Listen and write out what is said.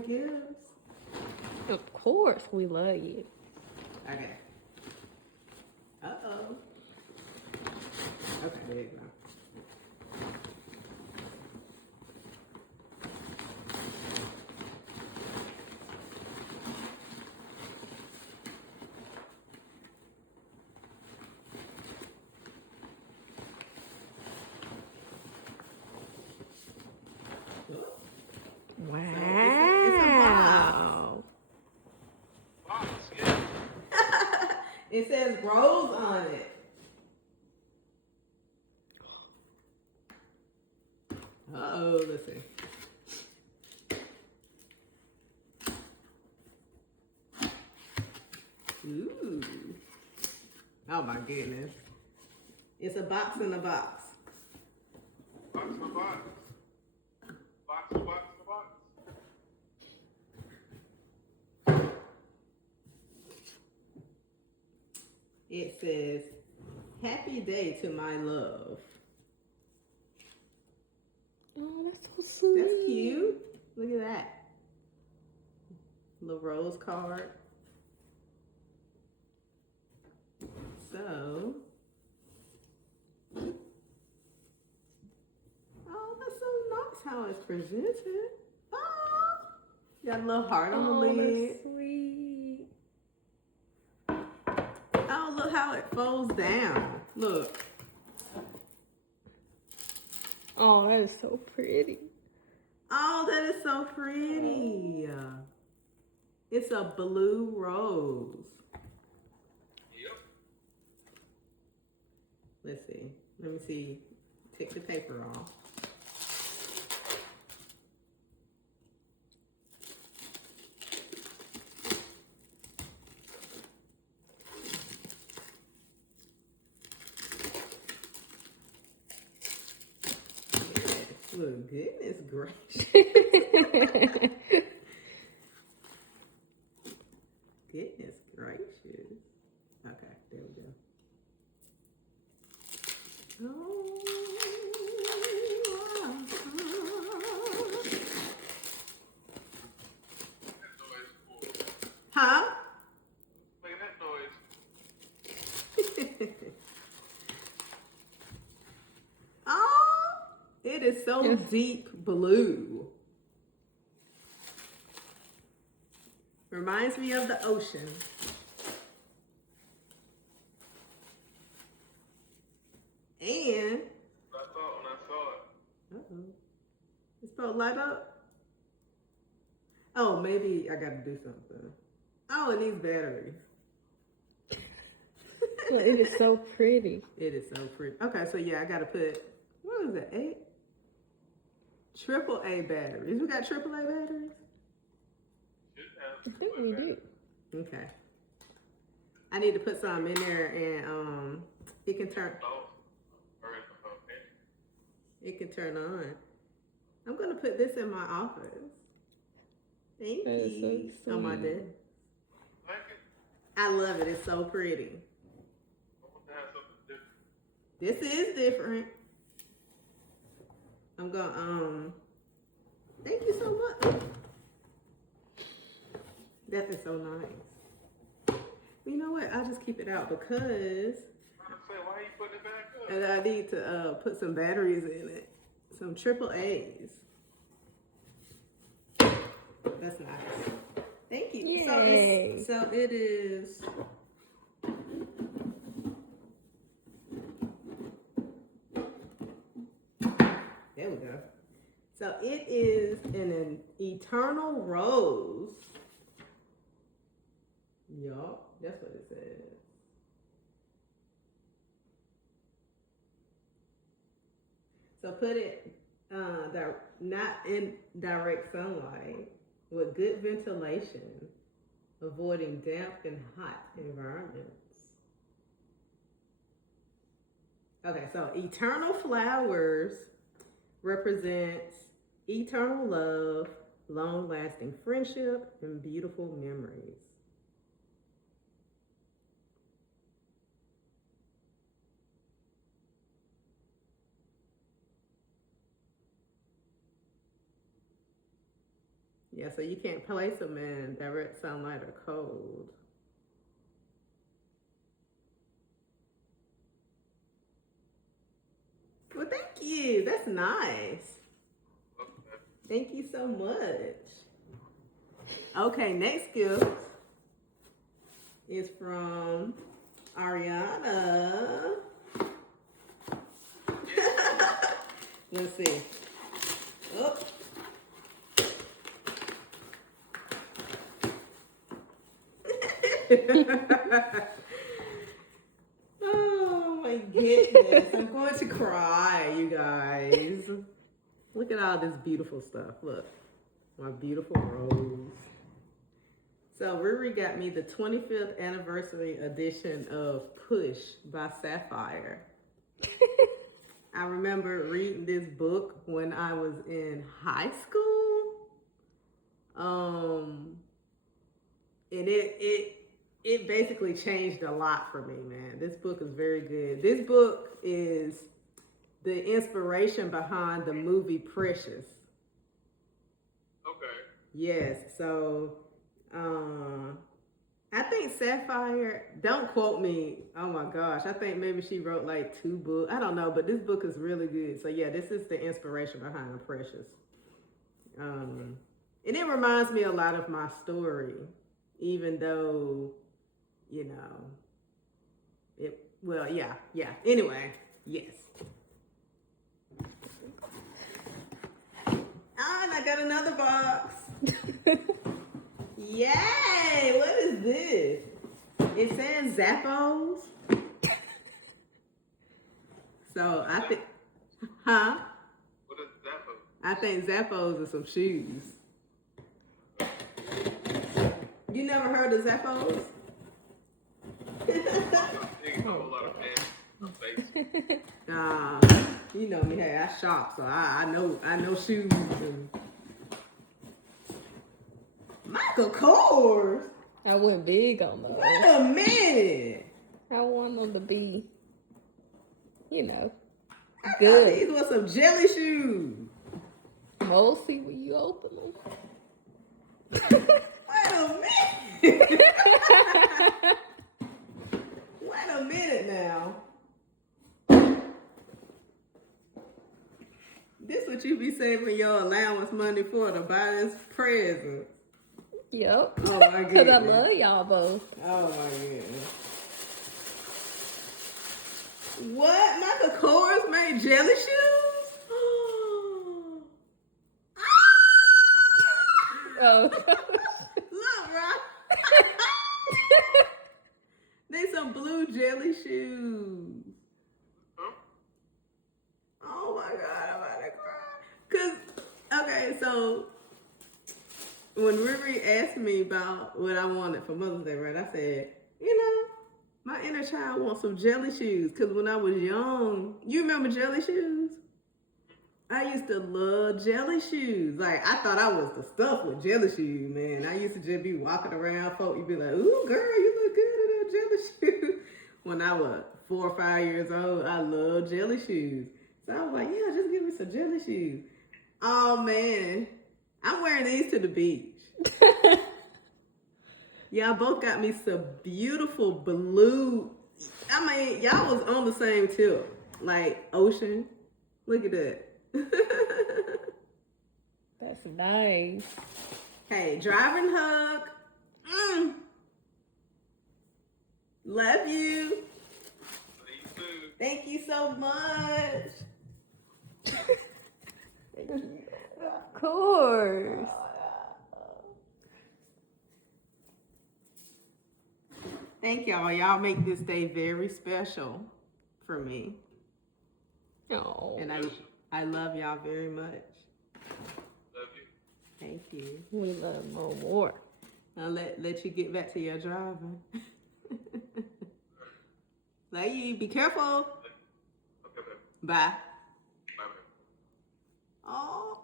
Gifts. Of course, we love you. Okay. Uh-oh. Okay, there you go. Wow. Box, yeah. It says rose on it. Uh-oh, let's see. Ooh. Oh my goodness. It's a box in a box. Box for box. Box for box for box. It says, happy day to my love. Oh, that's so sweet. That's cute. Look at that. Little rose card. So, oh, that's so nice how it's presented. Oh, got a little heart on the lid. That's sweet. Oh, look how it folds down. Look. Oh, that is so pretty. Oh, that is so pretty. It's a blue rose. Yep. Let's see. Let me see. Take the paper off. Yes. Look, goodness gracious. Goodness gracious. Okay, there we go. Oh, That noise cool. huh? Making that noise. Oh, it is so deep blue. Reminds me of the ocean. And, I thought when I saw it. uh-oh, it's supposed to light up. Oh, maybe I gotta do something. Oh, it needs batteries. Look, it is so pretty. It is so pretty. Okay, so yeah, I gotta put, what is it, 8? AAA batteries. We got AAA batteries? Should have. I think we do. Okay. I need to put some in there and it can turn on. I'm gonna put this in my office. Thank That is you. so On my sweet. desk. Like it? I love it. It's so pretty. I want to have something different. This is different. I'm gonna thank you so much. That is so nice. You know what? I'll just keep it out because I'm trying to say, why are you putting it back up? I need to put some batteries in it. Some AAAs. That's nice. Thank you. Yay. So it is. There we go. So it is an eternal rose. Yup, that's what it says. So put it not in direct sunlight with good ventilation, avoiding damp and hot environments. Okay, so eternal flowers represents eternal love, long-lasting friendship, and beautiful memories. Yeah, so you can't place them in direct sunlight or cold. Well, thank you. That's nice. Okay. Thank you so much. Okay, next gift is from Ariana. Let's see. Oh. Oh my goodness. I'm going to cry, you guys. Look at all this beautiful stuff. Look. My beautiful rose. So Riri got me the 25th anniversary edition of Push by Sapphire. I remember reading this book when I was in high school. And it basically changed a lot for me, man. This book is very good. This book is the inspiration behind the movie Precious. Okay. Yes, so I think Sapphire, don't quote me, oh my gosh, I think maybe she wrote like 2 books. I don't know, but this book is really good. So yeah, this is the inspiration behind Precious. And it reminds me a lot of my story, even though, you know, yeah. Anyway, yes. Ah, and I got another box. Yay! What is this? It says Zappos. So I think, huh? What is Zappos? I think Zappos are some shoes. You never heard of Zappos? A whole lot of fans. Nah, you know me. Hey, I shop, so I know shoes. And... Michael Kors. I went big on those. Wait a minute. I want them to be, you know, I thought good. these were some jelly shoes. We'll see when you open them. Wait a minute. Wait a minute now. This what you be saving your allowance money for, to buy this present. Yep. Oh my Because I goodness. love y'all both. Oh my goodness. What? Michael Kors made jelly shoes? Oh. Look, right? They some blue jelly shoes. Huh? Oh my God, I'm about to cry. Cause, okay, so when Riri asked me about what I wanted for Mother's Day, right, I said, you know, my inner child wants some jelly shoes. Cause when I was young, you remember jelly shoes? I used to love jelly shoes. Like, I thought I was the stuff with jelly shoes, man. I used to just be walking around, folk, you'd be like, ooh, girl, you look good in that jelly shoe. When I was 4 or 5 years old, I loved jelly shoes. So I was like, yeah, just give me some jelly shoes. Oh, man. I'm wearing these to the beach. Y'all both got me some beautiful blue. I mean, y'all was on the same tip. Like, ocean. Look at that. That's nice. Hey, driving hug. Love you. Thank you so much. Of course. Thank y'all. Y'all make this day very special for me. Oh. And I love y'all very much. Love you. Thank you. We love no more. I'll let you get back to your driving. Love you. Be careful. Okay, babe. Bye. Bye, babe. Oh.